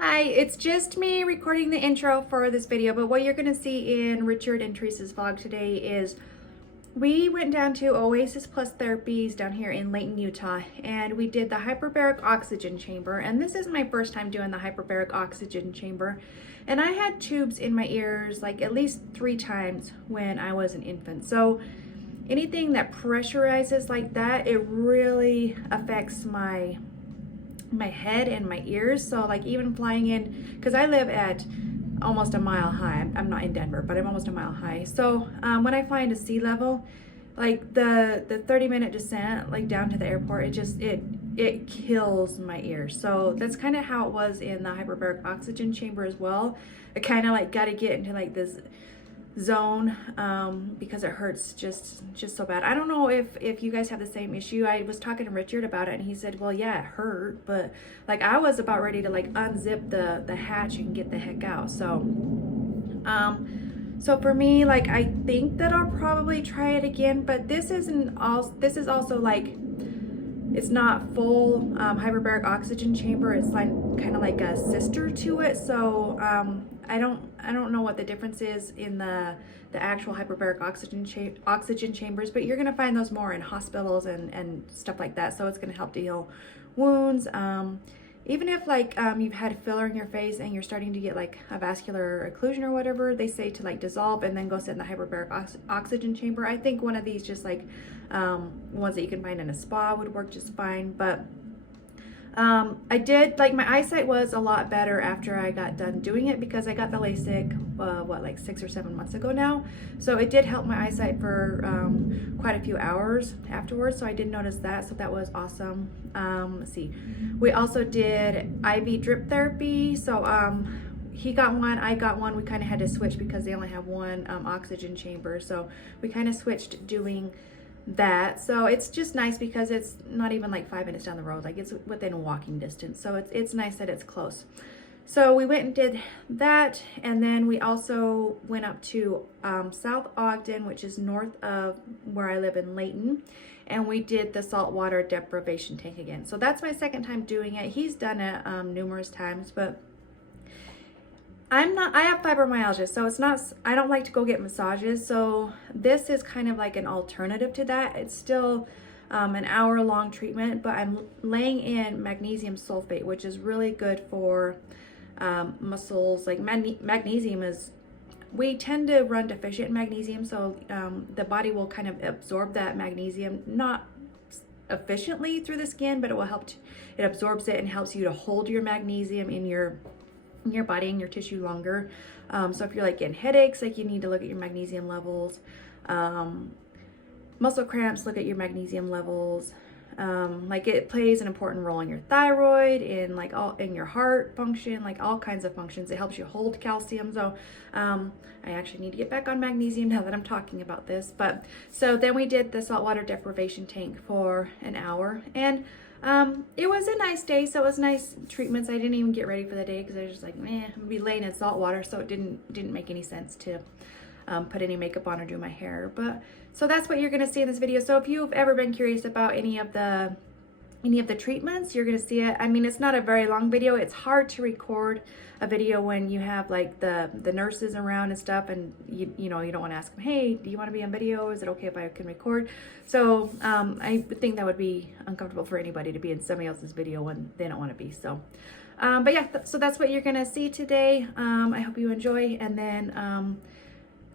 Hi, it's just me recording the intro for this video, but what you're going to see in Richard and Teresa's vlog today is we went down to Oasis Plus Therapies down here in Layton, Utah, and we did the hyperbaric oxygen chamber. And this is my first time doing the hyperbaric oxygen chamber. And I had tubes in my ears like at least 3 times when I was an infant. So anything that pressurizes like that, it really affects my head and my ears. So like even flying in, because I live at almost a mile high. I'm not in Denver, but I'm almost a mile high. So when I fly into sea level, like the 30-minute descent like down to the airport, it kills my ears. So that's kind of how it was in the hyperbaric oxygen chamber as well. I kind of like got to get into like this zone because it hurts just so bad. I don't know if you guys have the same issue. I was talking to Richard about it and he said, well, yeah, it hurt, but like I was about ready to like unzip the hatch and get the heck out. So so for me, like I think that I'll probably try it again, but this is also like, it's not full hyperbaric oxygen chamber. It's like kind of like a sister to it. So I don't know what the difference is in the actual hyperbaric oxygen chambers, but you're gonna find those more in hospitals and stuff like that. So it's gonna help to heal wounds. Even if like you've had filler in your face and you're starting to get like a vascular occlusion or whatever, they say to like dissolve and then go sit in the hyperbaric oxygen chamber. I think one of these just like ones that you can find in a spa would work just fine. But I did, like my eyesight was a lot better after I got done doing it because I got the LASIK, like 6 or 7 months ago now. So it did help my eyesight for quite a few hours afterwards. So I did notice that. So that was awesome. Let's see. We also did IV drip therapy. So he got one, I got one. We kind of had to switch because they only have one oxygen chamber. So we kind of switched doing that. So it's just nice because it's not even like 5 minutes down the road, like it's within walking distance. So it's nice that it's close. So we went and did that, and then we also went up to South Ogden, which is north of where I live in Layton, and we did the saltwater deprivation tank again. So that's my second time doing it. He's done it numerous times, but I have fibromyalgia, so it's not, I don't like to go get massages. So this is kind of like an alternative to that. It's still an hour-long treatment, but I'm laying in magnesium sulfate, which is really good for muscles. Like magnesium is, we tend to run deficient in magnesium, so the body will kind of absorb that magnesium, not efficiently through the skin, but it will help, it absorbs it and helps you to hold your magnesium in your body and your tissue longer. So if you're like getting headaches, like you need to look at your magnesium levels. Muscle cramps, look at your magnesium levels. Like it plays an important role in your thyroid, in like all in your heart function, like all kinds of functions. It helps you hold calcium. So I actually need to get back on magnesium now that I'm talking about this. But so then we did the saltwater deprivation tank for an hour, and it was a nice day. So it was nice treatments. I didn't even get ready for the day because I was just like, man, I'm gonna be laying in salt water, so it didn't make any sense to put any makeup on or do my hair. But so that's what you're gonna see in this video. So if you've ever been curious about any of the treatments, you're gonna see it. I mean, it's not a very long video. It's hard to record a video when you have like the nurses around and stuff, and you know you don't want to ask them, hey, do you want to be on video? Is it okay if I can record? So I think that would be uncomfortable for anybody to be in somebody else's video when they don't want to be. So but yeah, so that's what you're gonna see today. I hope you enjoy. And then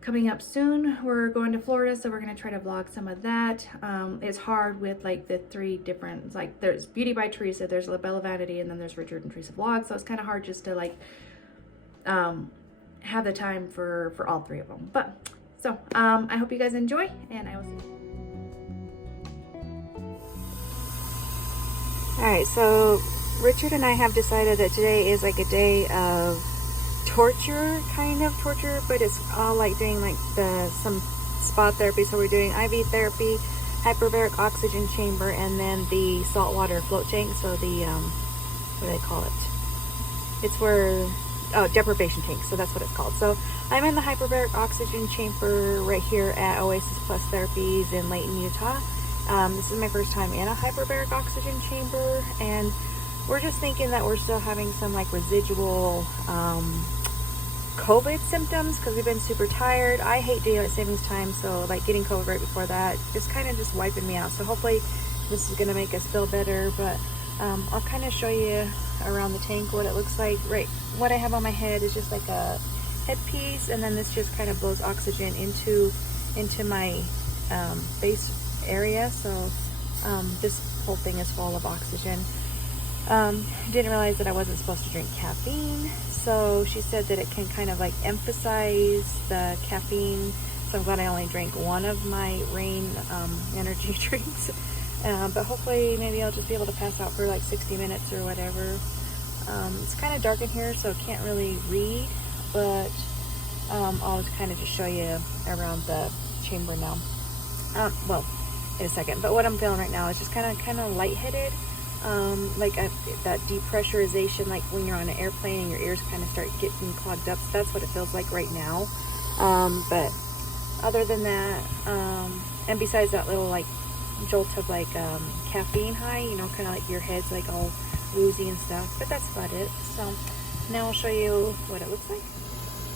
coming up soon, we're going to Florida, so we're gonna try to vlog some of that. It's hard with like the 3 different, like there's Beauty by Teresa, there's La Bella Vanity, and then there's Richard and Teresa vlogs. So it's kind of hard just to like have the time for all 3 of them. But so I hope you guys enjoy, and I will see you. All right, so Richard and I have decided that today is like a day of torture, kind of torture, but it's all like doing like some spa therapy. So we're doing IV therapy, hyperbaric oxygen chamber, and then the saltwater float tank. So the what do they call it? It's where, oh, deprivation tank. So that's what it's called. So I'm in the hyperbaric oxygen chamber right here at Oasis Plus Therapies in Layton, Utah. This is my first time in a hyperbaric oxygen chamber, and we're just thinking that we're still having some like residual COVID symptoms because we've been super tired. I hate daylight savings time, so like getting COVID right before that is kind of just wiping me out. So hopefully this is gonna make us feel better, but I'll kind of show you around the tank what it looks like. Right, what I have on my head is just like a headpiece, and then this just kind of blows oxygen into my base area. So this whole thing is full of oxygen. Didn't realize that I wasn't supposed to drink caffeine, so she said that it can kind of like emphasize the caffeine. So I'm glad I only drank one of my Rain energy drinks, but hopefully maybe I'll just be able to pass out for like 60 minutes or whatever. It's kind of dark in here, so I can't really read, but I'll kind of just show you around the chamber now. Well, in a second, but what I'm feeling right now is just kind of lightheaded. Like that depressurization, like when you're on an airplane and your ears kind of start getting clogged up. So that's what it feels like right now. But other than that, and besides that little like jolt of like caffeine high, you know, kind of like your head's like all woozy and stuff, but that's about it. So now I'll show you what it looks like.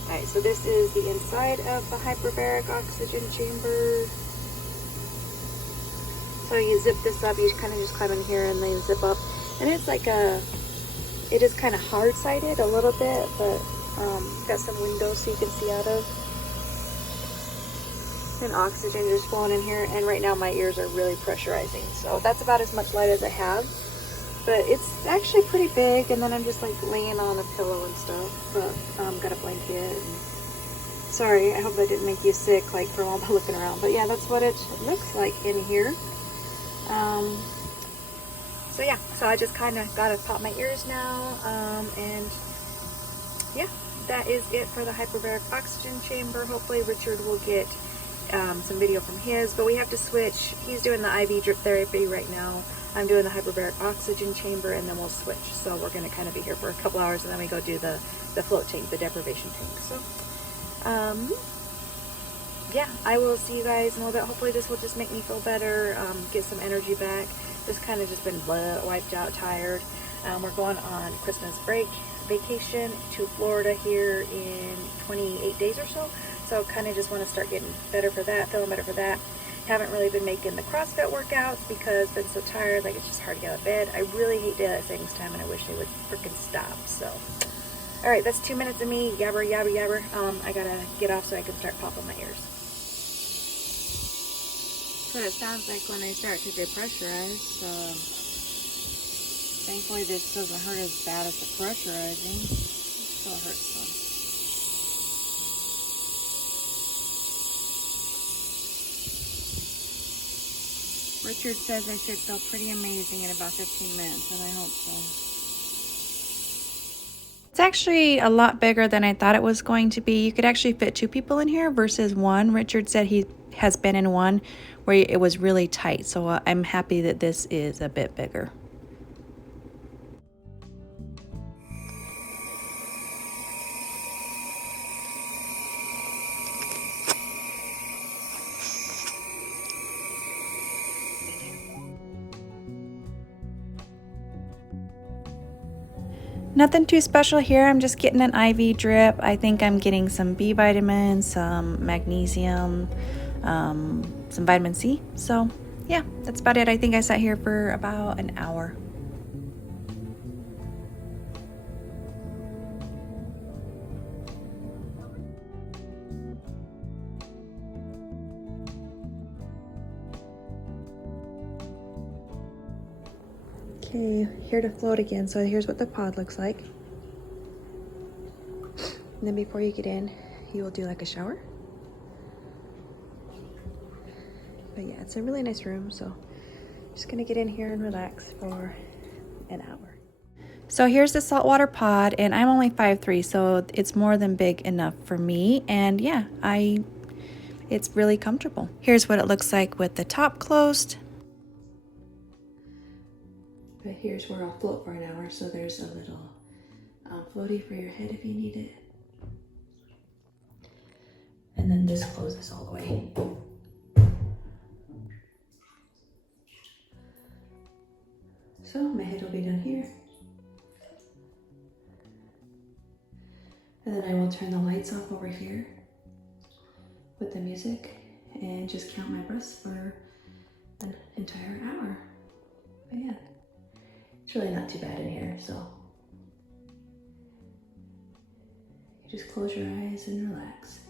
All right, so this is the inside of the hyperbaric oxygen chamber. So you zip this up, you kind of just climb in here and then zip up. And it's like it is kind of hard-sided a little bit, but got some windows so you can see out of. And oxygen just flowing in here. And right now my ears are really pressurizing. So that's about as much light as I have. But it's actually pretty big, and then I'm just like laying on a pillow and stuff. But got a blanket. And sorry, I hope that didn't make you sick, like from all the looking around. But yeah, that's what it looks like in here. So yeah, so I just kind of gotta pop my ears now, and yeah, that is it for the hyperbaric oxygen chamber. Hopefully Richard will get some video from his, but we have to switch. He's doing the IV drip therapy right now. I'm doing the hyperbaric oxygen chamber, and then we'll switch. So we're gonna kind of be here for a couple hours, and then we go do the float tank, the deprivation tank. So yeah, I will see you guys in a little bit. Hopefully this will just make me feel better, get some energy back. Just kind of just been wiped out, tired. We're going on Christmas break vacation to Florida here in 28 days or so. So kind of just want to start getting better for that, feeling better for that. Haven't really been making the CrossFit workouts because I've been so tired, like it's just hard to get out of bed. I really hate daylight savings time, and I wish they would freaking stop. So, all right, that's 2 minutes of me yabber, yabber, yabber. I gotta get off so I can start popping my ears. What it sounds like when I start to depressurize. Thankfully this doesn't hurt as bad as the pressurizing. It still hurts though. Richard says I should feel pretty amazing in about 15 minutes, and I hope so. It's actually a lot bigger than I thought it was going to be. You could actually fit 2 people in here versus 1. Richard said he has been in one where it was really tight, so I'm happy that this is a bit bigger. Nothing too special here. I'm just getting an IV drip. I think I'm getting some B vitamins, some magnesium, some vitamin C. So yeah, that's about it. I think I sat here for about an hour. Okay, here to float again. So here's what the pod looks like. And then before you get in, you will do like a shower. But yeah, it's a really nice room. So just gonna get in here and relax for an hour. So here's the saltwater pod, and I'm only 5'3", so it's more than big enough for me. And yeah, it's really comfortable. Here's what it looks like with the top closed. But here's where I'll float for an hour. So there's a little floaty for your head if you need it. And then this closes all the way. So my head will be down here. then I will turn the lights off over here with the music and just count my breaths for an entire hour. But yeah, it's really not too bad in here, so you just close your eyes and relax.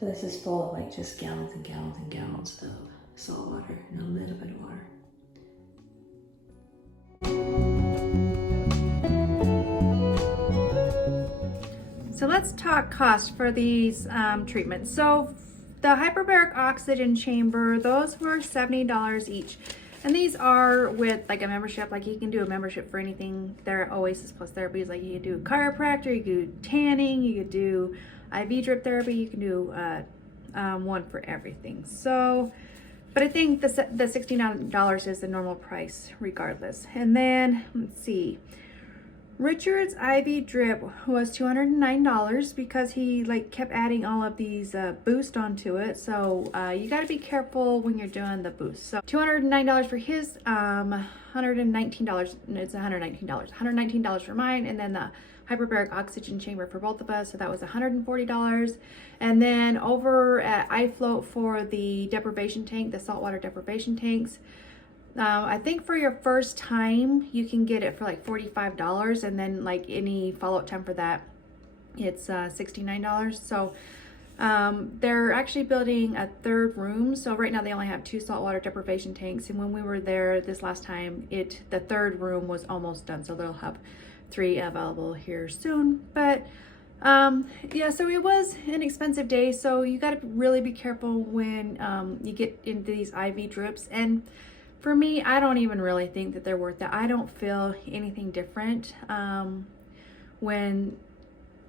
So this is full of like just gallons and gallons and gallons of salt water and a little bit of water. So let's talk cost for these treatments. So the hyperbaric oxygen chamber, those were $70 each. And these are with like a membership, like you can do a membership for anything. They're Oasis Plus therapies, like you can do chiropractor, you can do tanning, you could do IV drip therapy, you can do one for everything. So, but I think the $69 is the normal price regardless. And then, let's see. Richard's IV drip was $209 because he like kept adding all of these boost onto it. So you got to be careful when you're doing the boost. So $209 for his, $119. It's $119. $119 for mine, and then the hyperbaric oxygen chamber for both of us. So that was $140. And then over at iFloat for the deprivation tank, the saltwater deprivation tanks. I think for your first time, you can get it for like $45, and then like any follow-up time for that, it's $69. So they're actually building a third room. So right now they only have 2 saltwater deprivation tanks, and when we were there this last time, the third room was almost done. So they'll have 3 available here soon. But yeah, so it was an expensive day. So you got to really be careful when you get into these IV drips. And for me, I don't even really think that they're worth it. I don't feel anything different when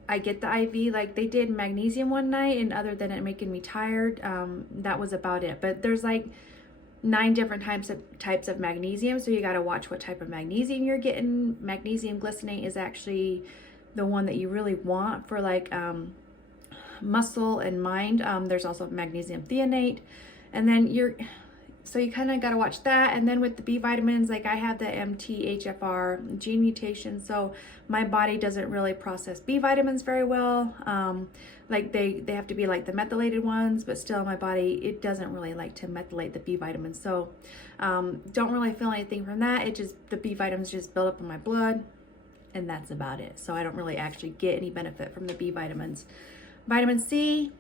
I get the IV. Like they did magnesium one night, and other than it making me tired, that was about it. But there's like 9 different types of magnesium, so you got to watch what type of magnesium you're getting. Magnesium glycinate is actually the one that you really want for like muscle and mind. There's also magnesium threonate, and then so you kind of got to watch that. And then with the B vitamins, like I have the MTHFR gene mutation, so my body doesn't really process B vitamins very well. Like they have to be like the methylated ones, but still my body, it doesn't really like to methylate the B vitamins. So don't really feel anything from that. The B vitamins just build up in my blood, and that's about it. So I don't really actually get any benefit from the B vitamins. Vitamin C,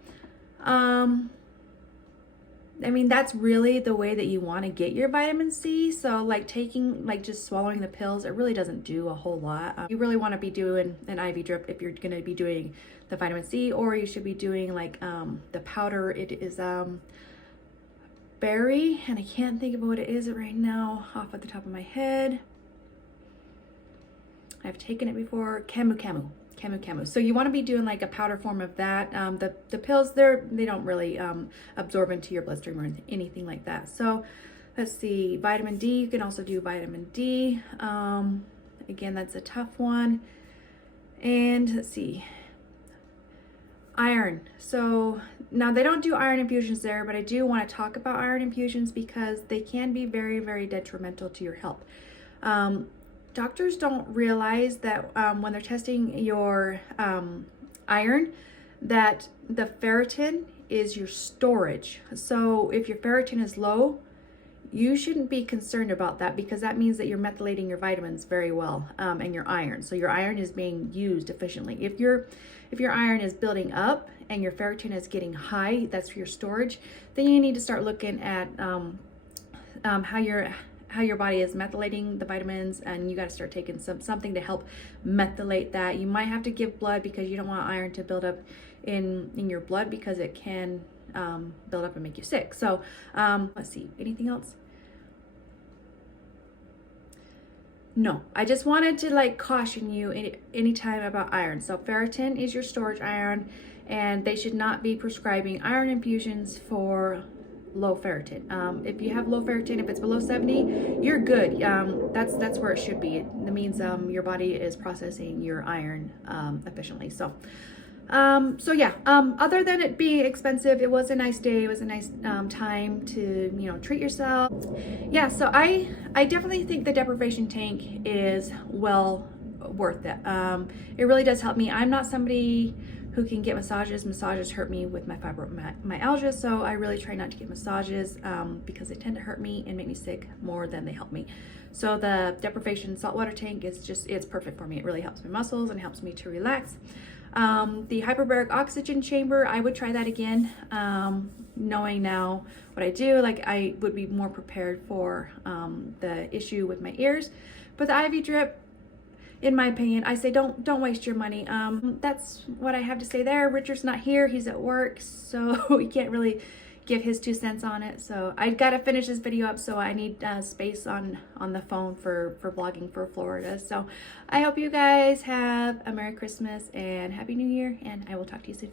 I mean, that's really the way that you want to get your vitamin C. So like just swallowing the pills, it really doesn't do a whole lot. You really want to be doing an IV drip if you're going to be doing the vitamin C, or you should be doing like the powder. It is berry, and I can't think of what it is right now off at the top of my head. I've taken it before. Camu. So you want to be doing like a powder form of that. The pills, they don't really absorb into your bloodstream or anything like that. So let's see, vitamin D, you can also do vitamin D. Again, that's a tough one. And let's see, iron. So now they don't do iron infusions there, but I do want to talk about iron infusions because they can be very, very detrimental to your health. Doctors don't realize that when they're testing your iron, that the ferritin is your storage. So if your ferritin is low, you shouldn't be concerned about that, because that means that you're methylating your vitamins very well, and your iron. So your iron is being used efficiently. If your iron is building up and your ferritin is getting high, that's your storage, then you need to start looking at how your body is methylating the vitamins, and you got to start taking something to help methylate that. You might have to give blood because you don't want iron to build up in your blood, because it can build up and make you sick. So let's see, anything else? No, I just wanted to like caution you anytime about iron. So ferritin is your storage iron, and they should not be prescribing iron infusions for low ferritin. If you have low ferritin, if it's below 70, you're good. That's where it should be. That means your body is processing your iron efficiently. So So yeah, other than it being expensive, it was a nice day. It was a nice time to, you know, treat yourself. Yeah, so I definitely think the deprivation tank is well worth it. It really does help me. I'm not somebody who can get massages. Massages hurt me with my fibromyalgia, so I really try not to get massages because they tend to hurt me and make me sick more than they help me. So the deprivation saltwater tank is just, it's perfect for me. It really helps my muscles and helps me to relax. The hyperbaric oxygen chamber, I would try that again. Knowing now what I do, like I would be more prepared for the issue with my ears. But the IV drip, in my opinion, I say don't waste your money. That's what I have to say there. Richard's not here, he's at work, so he can't really give his 2 cents on it. So I gotta finish this video up, so I need space on the phone for vlogging for Florida. So I hope you guys have a Merry Christmas and Happy New Year, and I will talk to you soon.